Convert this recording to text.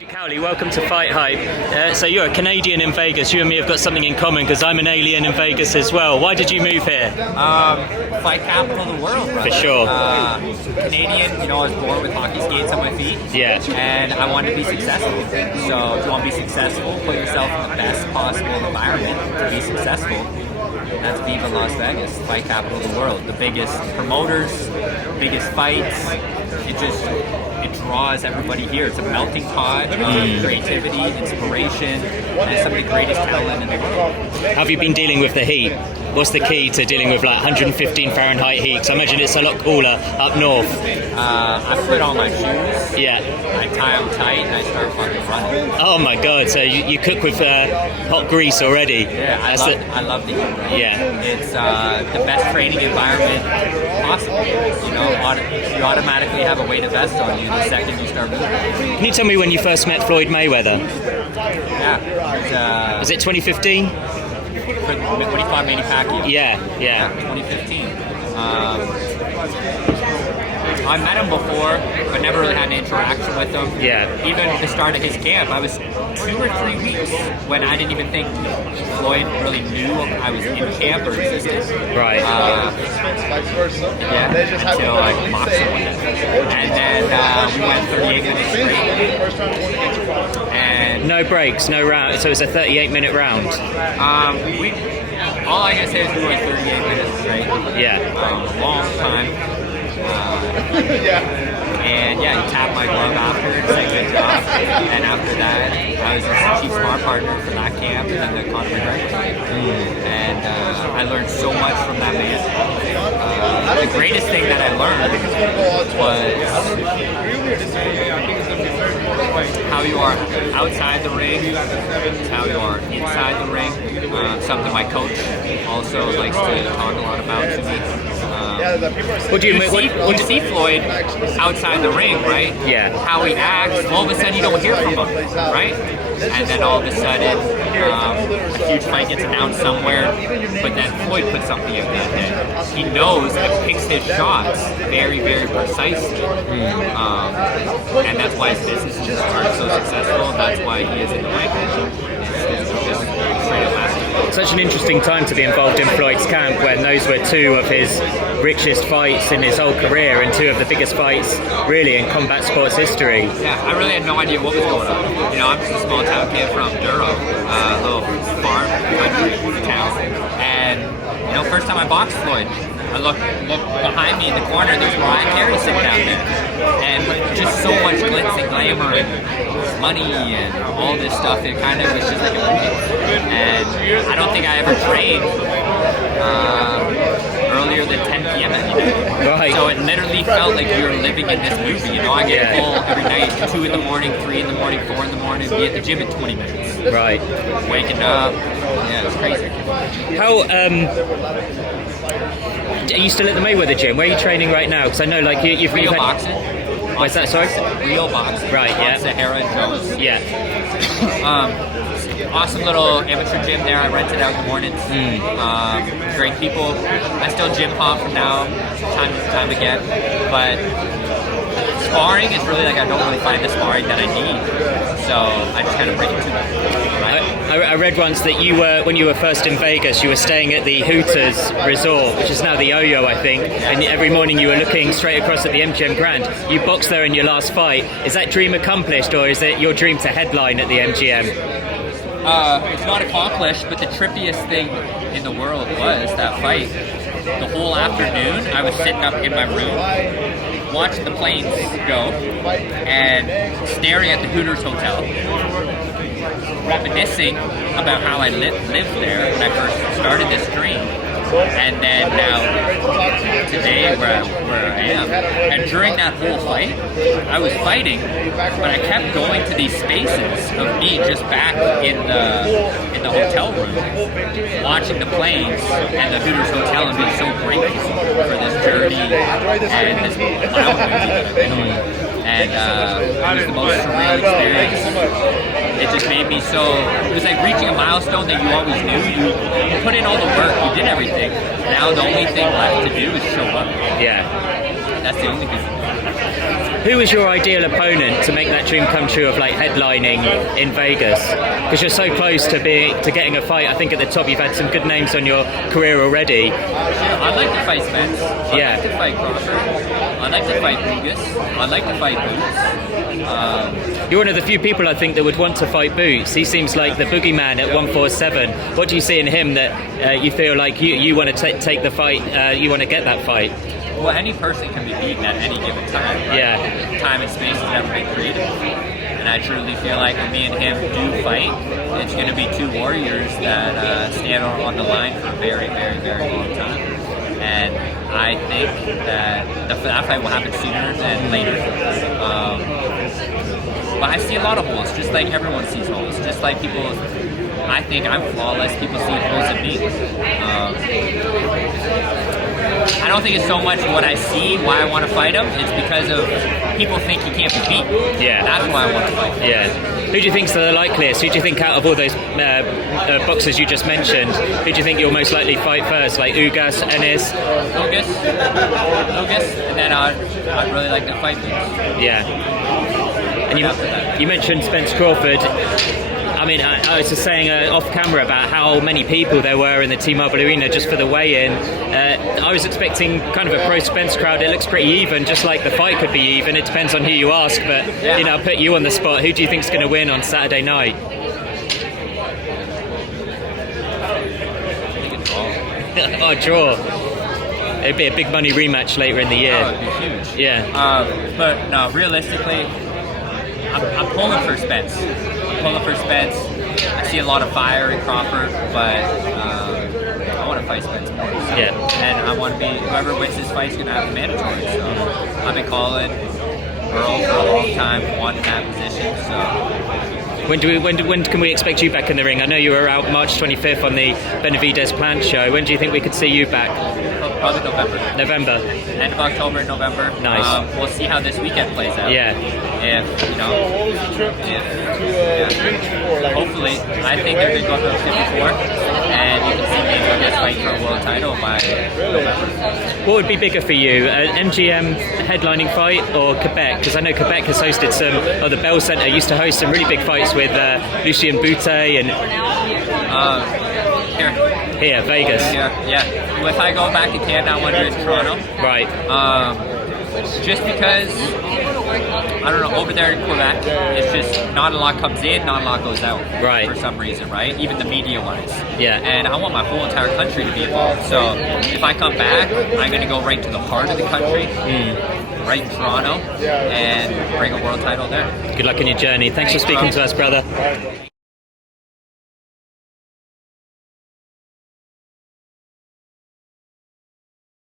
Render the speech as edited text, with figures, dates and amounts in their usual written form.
Cody Crowley, welcome to FIghtHype. So you're a Canadian in Vegas. You and me have got something in common because I'm an alien in Vegas as well. Why did you move here? Fight capital of the world, brother. For sure. Canadian, I was born with hockey skates on my feet. Yeah. And I wanted to be successful. So if you want to be successful, put yourself in the best possible environment to be successful. That's Viva Las Vegas, fight capital of the world. The biggest promoters, biggest fights. It draws everybody here. It's a melting pot of creativity, inspiration, and some of the greatest talent in the world. Have you been dealing with the heat? What's the key to dealing with like 115 Fahrenheit heat? 'Cause I imagine it's a lot cooler up north. I put on my shoes. Yeah. I tie them tight and I start fucking running. Oh my god! So you cook with hot grease already? Yeah, I love the heat. Yeah. It's the best training environment possible. You automatically have a weighted vest on you the second you start moving. Can you tell me when you first met Floyd Mayweather? Yeah. Was it 2015? When he fought Manny Pacquiao. Yeah. 2015. I met him before, but never really had an interaction with him. Yeah. Even at the start of his camp, I was 2 or 3 weeks when I didn't even think Floyd really knew I was in camp or existed. Right. Until I boxed him one day. And then we went 38 minutes straight. And No breaks, no round. So it was a 38-minute round. All I gotta say is we went 38 minutes straight. Yeah. Long time. And he tapped my glove after, said good job. And after that, I was his chief smart partner for that camp and then the Conor McGregor fight. And I learned so much from that man. The greatest thing that I learned was how you are outside the ring, how you are inside the ring. Something my coach also likes to talk a lot about to me. What do you mean? When you see Floyd outside the ring, right? Yeah. How he acts, all of a sudden you don't hear from him, right? And then all of a sudden, a huge fight gets announced somewhere, but then Floyd puts something in there. He knows and picks his shots very, very precisely. And that's why his business is so successful, and that's why he is in the ring. It's just straight up massive. Such an interesting time to be involved in Floyd's camp when those were 2 of his richest fights in his whole career and 2 of the biggest fights really in combat sports history. Yeah, I really had no idea what was going on. I'm just a small town kid from Durham, a little farm country town, and first time I boxed Floyd, I look behind me in the corner, there's Ryan Carey sitting down there, and just so much glitz and glamour and money and all this stuff, it kind of was just like a movie. And I don't think I ever trained earlier than 10 p.m. every day. Right. So it literally felt like you were living in this movie. I get a call every night, 2 in the morning, 3 in the morning, 4 in the morning, be at the gym in 20 minutes. Right. Waking up. Yeah, it's crazy. How, are you still at the Mayweather gym? Where are you training right now? Because I know you've Real had... boxing. What's that, sorry? Real boxing. Right, yeah. Sahara and Jones. Yeah. Awesome little amateur gym there. I rent it out in the mornings. Great people. I still gym pump from now time again. But sparring is really I don't really find the sparring that I need. So I just kind of bring it to them. Right? I read once that when you were first in Vegas, you were staying at the Hooters Resort, which is now the Yo-Yo, I think, and every morning you were looking straight across at the MGM Grand. You boxed there in your last fight. Is that dream accomplished, or is it your dream to headline at the MGM? It's not accomplished, but the trippiest thing in the world was that fight. The whole afternoon, I was sitting up in my room, watching the planes go, and staring at the Hooters Hotel, reminiscing about how I lived there when I first started this dream. And then now, today, where I am. And during that whole fight, I was fighting, but I kept going to these spaces of me just back in the hotel room, watching the planes and the Hooters Hotel and being so grateful for this journey and this cloud movie that I've been on. And it was the most surreal experience. It just made me it was like reaching a milestone that you always knew. You put in all the work, you did everything. Now the only thing left to do is show up. Yeah. That's the only thing. Who was your ideal opponent to make that dream come true of like headlining in Vegas? Because you're so close to getting a fight. I think at the top you've had some good names on your career already. I'd like to fight Spence. I'd like to fight Crawford. I'd like to fight Boogus. I'd like to fight Boots. You're one of the few people I think that would want to fight Boots. He seems like the boogeyman at 147. What do you see in him that you feel like you want to take the fight? You want to get that fight? Well, any person can be beaten at any given time. Right? Yeah. Time and space has never been created. And I truly feel like when me and him do fight, it's going to be two warriors that stand on the line for a very, very, very long time. And I think that that fight will happen sooner than later. But I see a lot of holes, just like everyone sees holes. Just like people, I think I'm flawless, people see holes in me. I don't think it's so much what I see, why I want to fight him. It's because of people think he can't be beat. Yeah. That's why I want to fight him. Yeah. Who do you think's the likeliest? Who do you think out of all those boxers you just mentioned, who do you think you'll most likely fight first? Like Ugas, Ennis? Ugas, and then I'd really like to fight Boots. Yeah. And you mentioned Spence Crawford. I mean, I was just saying off camera about how many people there were in the T-Mobile Arena just for the weigh-in. I was expecting kind of a pro-Spence crowd. It looks pretty even, just like the fight could be even. It depends on who you ask, but you know, I'll put you on the spot. Who do you think's going to win on Saturday night? I think it's draw. Oh, draw. It'd be a big money rematch later in the year. Oh, it'd be huge. Yeah. But no, realistically, I'm pulling for Spence. I see a lot of fire in Crawford, but I want to fight Spence more. So. Yeah. And I want to be, whoever wins this fight is going to have a mandatory. So I've been calling Errol for a long time, wanting that position. So. When can we expect you back in the ring? I know you were out March 25th on the Benavidez Plant show. When do you think we could see you back? Probably November. November. End of October, November. Nice. We'll see how this weekend plays out. Yeah. Hopefully, I think they're going to go up to 54, and you can see me in this fight for a world title by November. What would be bigger for you, an MGM headlining fight or Quebec? Because I know Quebec has hosted some, or the Bell Center used to host some really big fights with Lucien Boutte and... Here, Vegas. Yeah. Well, if I go back to Canada, I want to do it in Toronto. Right. Just because, I don't know, over there in Quebec, it's just not a lot comes in, not a lot goes out. Right. For some reason, right? Even the media-wise. Yeah. And I want my whole entire country to be involved. So if I come back, I'm going to go right to the heart of the country, right in Toronto, and bring a world title there. Good luck in your journey. Thanks for speaking to us, brother.